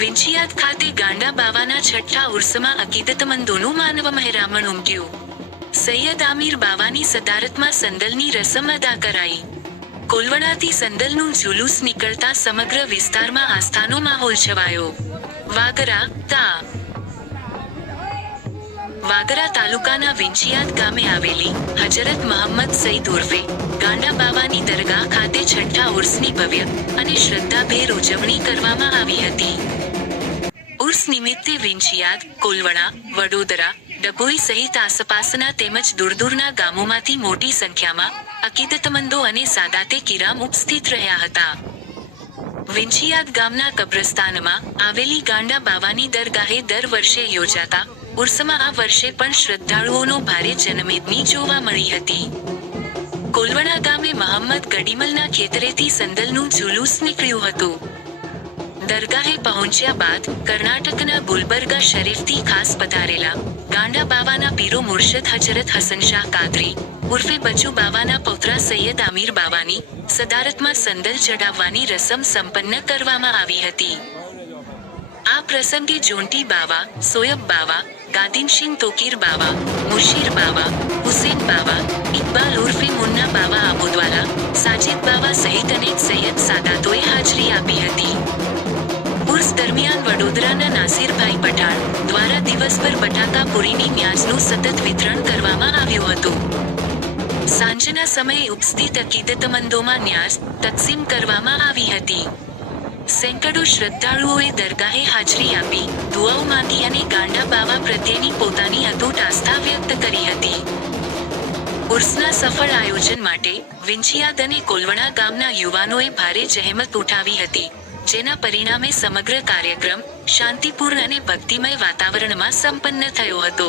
વિંછિયાદ ખાતે ગાંડા બાવાના છઠ્ઠા ઉર્સમાં અકીદતમંદોનું માનવ મહેરામણ ઉમટ્યું. સૈયદ આમીર બાવાની સદારતમાં સંદલની રસમ અદા કરાઈ. કોલવણાથી સંદલનું જુલુસ નીકળતા સમગ્ર વિસ્તારમાં આસ્થાનો માહોલ છવાયો. વાગરા તાલુકાના વિંછિયાદ ગામે આવેલી હજરત મહમ્મદ સઈદ ઉર્ફે ગાંડા બાવાની દરગાહ ખાતે છઠ્ઠા ઉર્સની ભવ્ય અને શ્રદ્ધાભેર ઉજવણી કરવામાં આવી હતી. ઉર્સ નિમિત્તે વિંછિયાદ, કોલવણા, વડોદરા, ડભોઈ સહિત આસપાસના તેમજ દૂરદૂરના ગામોમાંથી મોટી સંખ્યામાં અકીદતમંદો અને સાદાતે કિરામ ઉપસ્થિત રહ્યા હતા. વિંછિયાદ ગામના કબ્રસ્તાનમાં આવેલી ગાંડા બાવાની દરગાહે દર વર્ષે યોજાતા ઉર્સમાં આ વર્ષે પણ શ્રદ્ધાળુઓનો ભારે જનમેદની જોવા મળી હતી. કોલવણા ગામે મહમ્મદ ગડીમલના ખેતરેથી સંદલનું જુલુસ નીકળ્યું હતું. દરગાહે પહોંચ્યા બાદ કર્ણાટકના ગુલબર્ગા શરીફથી ખાસ પધારેલા ગાંડા બાવાના પીરો મુર્શદ હજરત હસન શાહ કાદરી ઉર્ફે બચુ બાવાના પૌત્રા સૈયદ આમીર બાવાની સદારતમાં સંદલ ચડાવવાની રસમ સંપન્ન કરવામાં આવી હતી. આ પ્રસંગે જોંટી બાવા, સોયબ બાવા, ગાદીનશીન તોકીર બાવા, મુશીર બાવા, હુસેન બાવા, ઇકબાલ ઉર્ફે મુન્ના બાવા આમોદવાલા, સાજિદ બાવા સહિત અનેક સૈયદ સાદાતોએ હાજરી આપી હતી. ઉર્સ દરમિયાન વડોદરાના નાસિરભાઈ પઠાણ દ્વારા દિવસભર બટાકા પૂરીની ન્યાઝનું સતત વિતરણ કરવામાં આવ્યું હતું. સાંજના સમયે ઉપસ્થિત અકીદતમંદોમાં ન્યાઝ તકસીમ કરવામાં આવી હતી. સેંકડો શ્રદ્ધાળુઓએ દરગાહે હાજરી આપી, દુઆઓ માંગી અને ગાંડા બાવા પ્રત્યેની પોતાની અતૂટ આસ્થા વ્યક્ત કરી હતી. ઉર્સના સફળ આયોજન માટે વિંછિયાદ અને કોલવણા ગામના યુવાનોએ ભારે જહેમત ઉઠાવી હતી, જેના પરિણામે સમગ્ર કાર્યક્રમ શાંતિપૂર્ણ અને ભક્તિમય વાતાવરણમાં સંપન્ન થયો હતો.